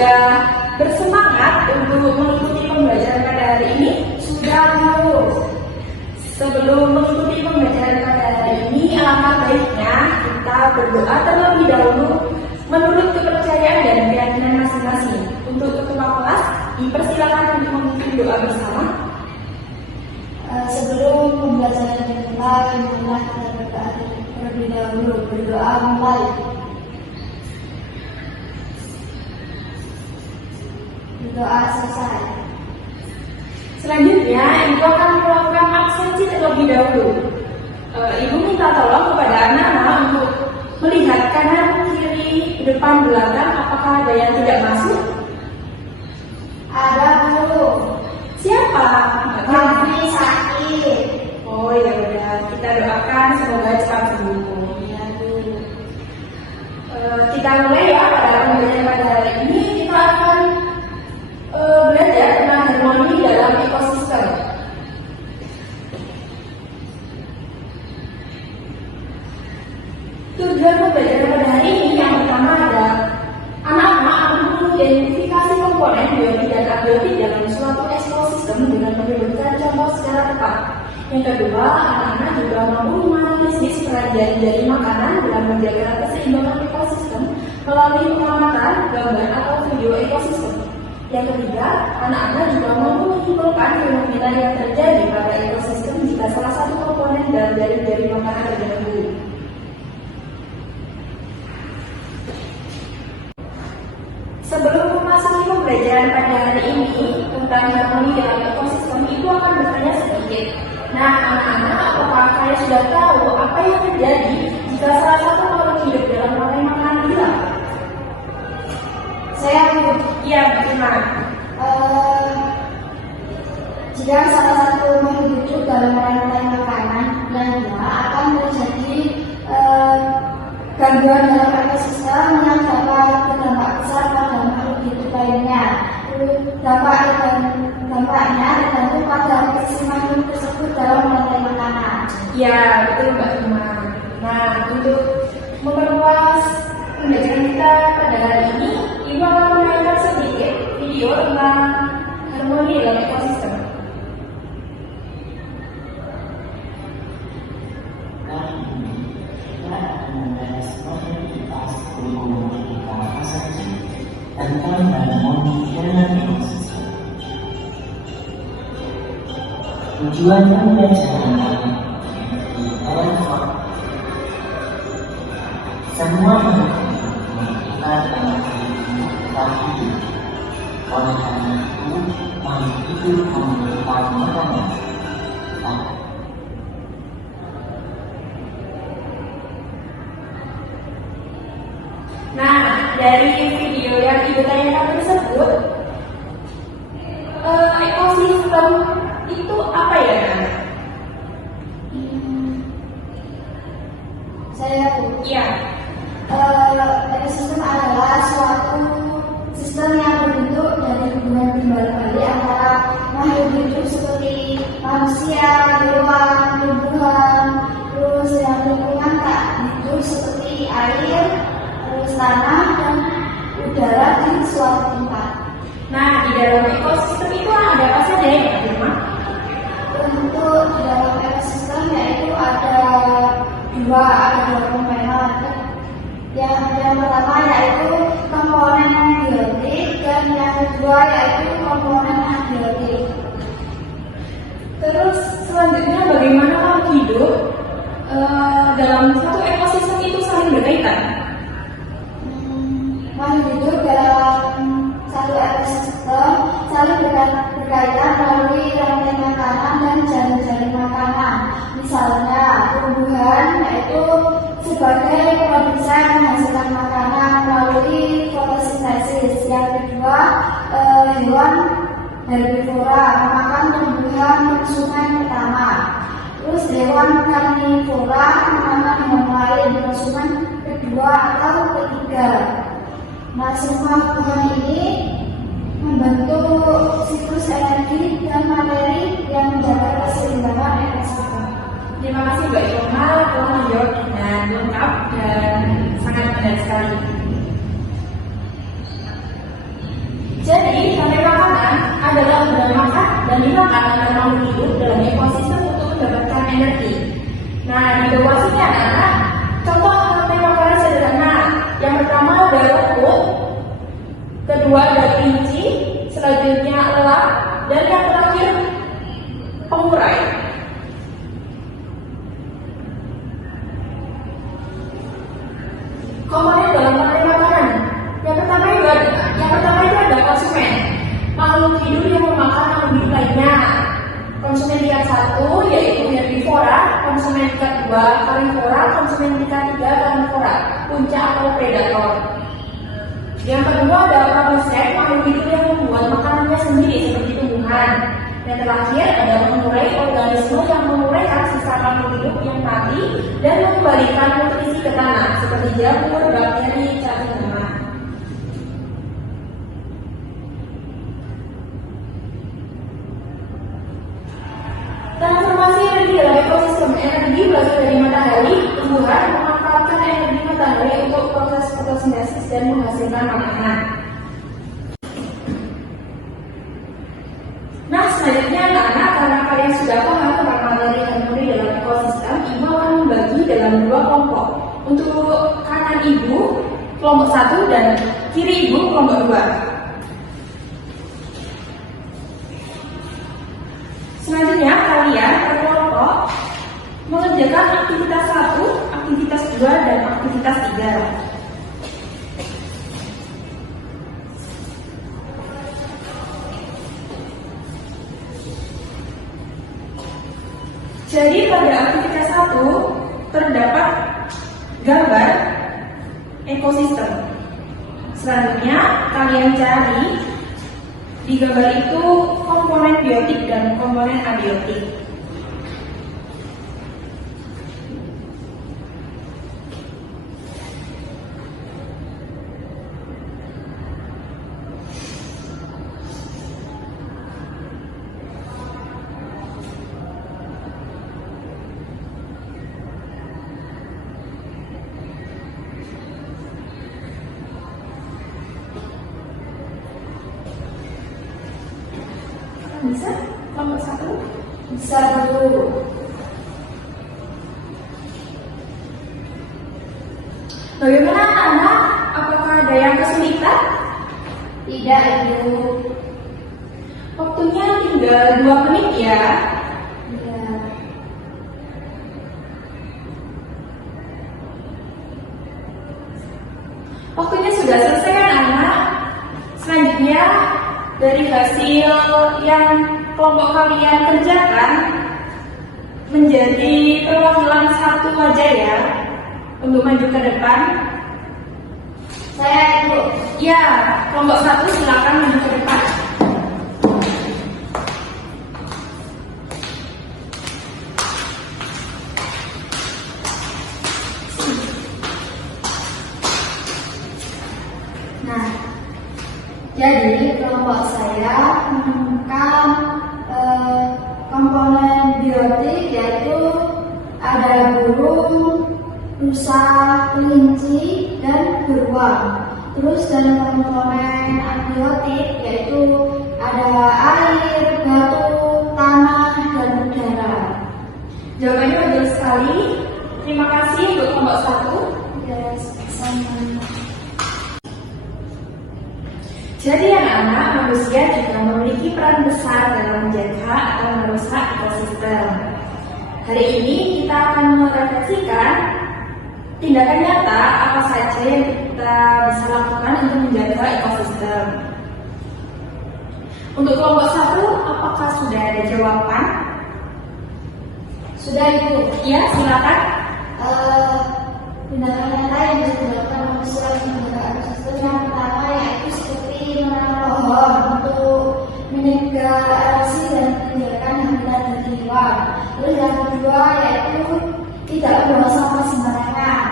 sudah bersemangat untuk mengikuti pembelajaran pada hari ini? Sudah, Bu. Sebelum mengikuti pembelajaran pada hari ini, alangkah baiknya kita berdoa terlebih dahulu menurut kepercayaan dan keyakinan masing-masing. Untuk ketua kelas, dipersilakan untuk memimpin doa bersama. Sebelum pembelajaran dimulai, marilah kita berdoa terlebih dahulu. Berdoa mulai. Berdoa selesai. Selanjutnya, Ibu akan melakukan absensi terlebih dahulu. Ibu minta tolong kepada anak-anak untuk melihat kanan, kiri, depan, belakang, apakah ada yang tidak masuk? Ada, Bu. Siapa? Mami sakit. Oh ya udah, kita doakan semoga cepat sembuh. Ya, Bu. Kita mulai ya pada pembelajaran pada hari ini. Kita akan belajar tentang harmoni dalam ekosistem. Tujuan pembelajaran pada hari ini yang pertama adalah anak-anak akan mengidentifikasi komponen biotik dan abiotik dalam suatu ekosistem dengan menyebutkan contoh secara tepat. Yang kedua, anak-anak juga mampu menganalisis peran jari-jari makanan dalam menjaga keseimbangan ekosistem melalui pengamatan, gambar atau video ekosistem. Yang ketiga, anak-anak juga mampu menyimpulkan fenomena yang terjadi pada ekosistem jika salah satu komponen dalam jari-jari makanan terganggu. Sebelum memasuki pembelajaran pada hari ini tentang harmoni dalam ekosistem, Ibu akan bertanya sedikit. Nah, anak-anak, apakah kalian sudah tahu apa yang terjadi jika salah satu makhluk hidup dalam rantai makanan hilang? Saya, Bu. Iya, bagaimana? Jika salah satu makhluk hidup dalam rantai makanan yang hilang, akan terjadi gangguan dalam ekosistem yang dapat berdampak besar pada makhluk hidup lainnya. Dampaknya tergantung pada posisi makhluk tersebut dalam rantai makanan. Ya, betul Mbak Tuma. Nah, untuk memperluas pembelajaran kita pada hari ini, Ibu akan menayangkan sedikit video tentang harmoni dalam ekosistem. tentang harmoni dalam ekosistem. Tujuan pembelajaran ini adalah semua makhluk hidup kita hidup. Oleh karena itu, makhluk hidup memerlukan makanan. Nah, dari video yang Ibu tanyakan tersebut, ekosistem itu apa ya, Nana? Saya, Bu. Iya. Ekosistem adalah suatu sistem yang berbentuk dari hubungan timbal balik antara makhluk hidup seperti manusia, hewan, tumbuhan, terus yang lingkungan tak hidup seperti air, terus tanah dan udara di suatu tempat. Nah, di dalam ekosistem itu ada apa saja ya, Mbak Irma? Untuk di dalam ekosistem yaitu ada dua komponen. Yang pertama yaitu komponen biotik dan yang kedua yaitu komponen abiotik. Terus selanjutnya bagaimana makhluk hidup dalam satu ekosistem itu saling berkaitan? Makhluk hidup dalam satu ekosistem saling berkaitan melalui rantai makanan dan jaring-jaring makanan. Misalnya tumbuhan yaitu sebagai produsen menghasilkan makanan melalui fotosintesis. Yang kedua, hewan herbivora memakan tumbuhan konsumen pertama. Terus hewan karnivora memakan hewan lain konsumen kedua atau ketiga. Nah, semua hubungan ini membentuk siklus energi dan materi yang menjaga keseimbangan ekosistem. Terima kasih Mbak Irma telah menjawab dengan lengkap dan sangat benar sekali. Jadi, rantai makanan adalah organ makan dan dimakan oleh makhluk hidup dalam ekosistem untuk mendapatkan energi. Nah, di bawah sini anak-anak, contoh rantai makanan sederhana. Yang pertama ada rumput, kedua ada kelinci, selanjutnya elang, dan yang terakhir pengurai. Komponen dalam rantai makanan. Yang pertama itu ada konsumen, makhluk hidup yang memakan makhluk hidup lainnya. Konsumen tingkat 1 yaitu herbivora, konsumen tingkat 2 karnivora, konsumen tingkat 3 karnivora, puncak atau predator. Yang kedua ada parasite, makhluk hidup yang membuat makanannya sendiri seperti tumbuhan. Yang terakhir ada pengurai, organisme yang menguraikan sisa makhluk hidup yang mati dan mengembalikan nutrisi ke tanah seperti jamur, bakteri, cacing hama. Transformasi energi dalam ekosistem. Energi berasal dari matahari. Tumbuhan memanfaatkan energi matahari untuk proses fotosintesis dan menghasilkan makanan. Nah, selanjutnya anak-anak, karena kalian sudah paham tentang materi harmoni dalam ekosistem, ibu akan membagi dalam 2 kelompok. Untuk kanan ibu, kelompok 1 dan kiri ibu, kelompok 2. Selanjutnya kalian berkelompok mengerjakan aktivitas 1, aktivitas 2, dan aktivitas 3. Jadi pada aktivitas 1 terdapat gambar ekosistem. Selanjutnya kalian cari di gambar itu komponen biotik dan komponen abiotik. Bisa? Kelompok 1? Bisa dulu. Bagaimana anak-anak? Apakah ada yang kesulitan? Tidak, Ibu. Waktunya tinggal 2 menit ya. Ya. Waktunya sudah selesai kan anak? Selanjutnya dari hasil yang kelompok kalian kerjakan menjadi perwakilan 1 aja ya untuk maju ke depan. Saya, Ibu. Ya, kelompok 1 silakan maju ke depan. Nah, jadi kelompok saya menemukan komponen biotik yaitu ada burung, rusa, kelinci, dan beruang. Terus dari komponen abiotik yaitu ada air, batu, tanah, dan udara. Jawabannya betul sekali. Terima kasih untuk kelompok 1. Yes, sama. Jadi anak-anak, manusia juga memiliki peran besar dalam menjaga atau merusak ekosistem. Hari ini kita akan merefleksikan tindakan nyata apa saja yang kita bisa lakukan untuk menjaga ekosistem. Untuk kelompok 1, apakah sudah ada jawaban? Sudah, Ibu. Ya, silakan. Tindakan nyata yang bisa dilakukan manusia untuk menjaga ekosistem yang pertama yaitu seperti menanam pohon untuk mencegah erosi dan menjaga habitat dari hewan. Terus yang kedua yaitu tidak membuang sampah sembarangan,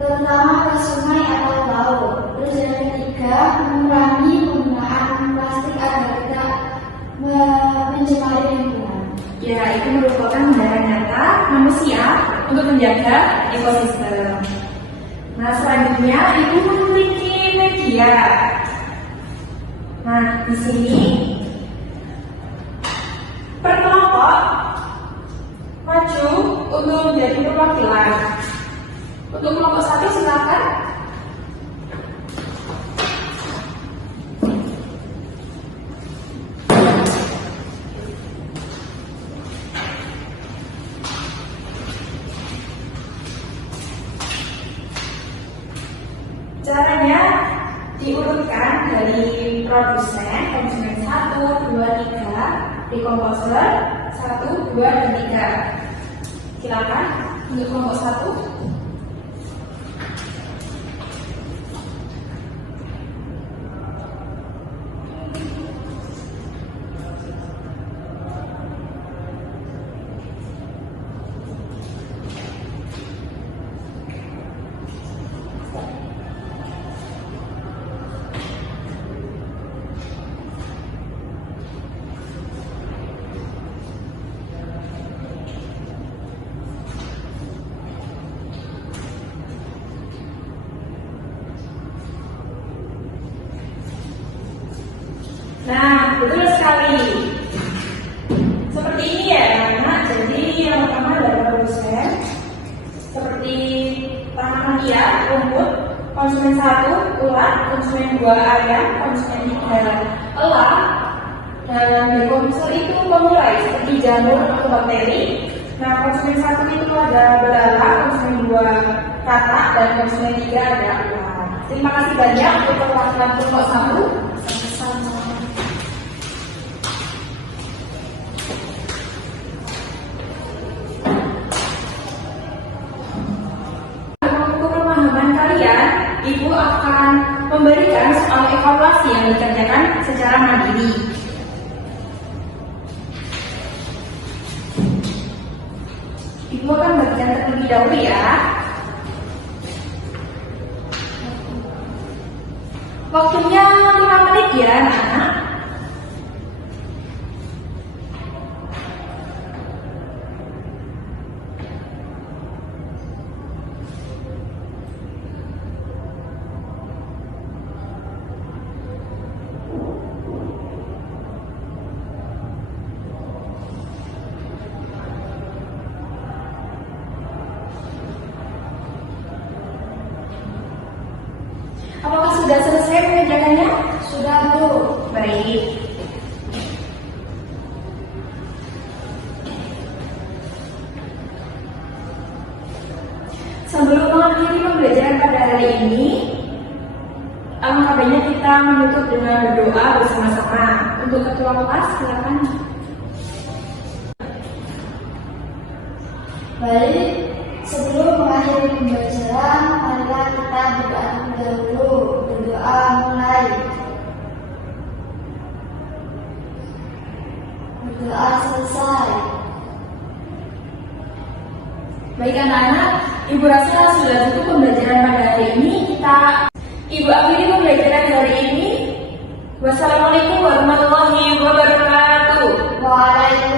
terutama ke sungai atau laut. Terus yang ketiga mengurangi penggunaan plastik agar tidak mencemari lingkungan. Ya, itu merupakan tindakan nyata manusia untuk menjaga ekosistem. Nah, selanjutnya Ibu memiliki media. Nah, di sini per kelompok maju untuk menjadi perwakilan. Untuk kelompok 1 silakan. Caranya diurutkan dari produsen, konsumen 1, 2, 3, dekomposer 1, 2, dan 3. Silakan untuk kelompok 1. Nah, betul sekali. Seperti ini ya, anak. Jadi yang pertama adalah produsen, seperti tanaman hias, rumput, konsumen 1, ulat, konsumen 2, ayam, konsumen 3, elang, dan dekomposer itu pemulai seperti jamur atau bakteri. Nah, konsumen 1 itu ada belalang, konsumen 2 katak, dan konsumen 3 ada ulat. Terima kasih banyak untuk perwakilan kelompok 1. Sama-sama. Ibu akan memberikan soal evaluasi yang dikerjakan secara mandiri. Ibu akan bagikan terlebih dahulu ya. Waktunya 5 menit ya anak-anak. Apakah sudah selesai mengerjakannya? Sudah, Bu. Baik. Sebelum mengakhiri pembelajaran pada hari ini, alangkah baiknya kita menutup dengan berdoa bersama-sama. Untuk ketua kelas, silakan. Baik, sebelum mengakhiri pembelajaran, marilah kita berdoa dahulu. Berdoa mulai. Berdoa selesai. Baik anak-anak, Ibu rasa sudah cukup pembelajaran pada hari ini. Ibu akhiri pembelajaran hari ini. Wassalamualaikum warahmatullahi wabarakatuh. Waalaikumsalam.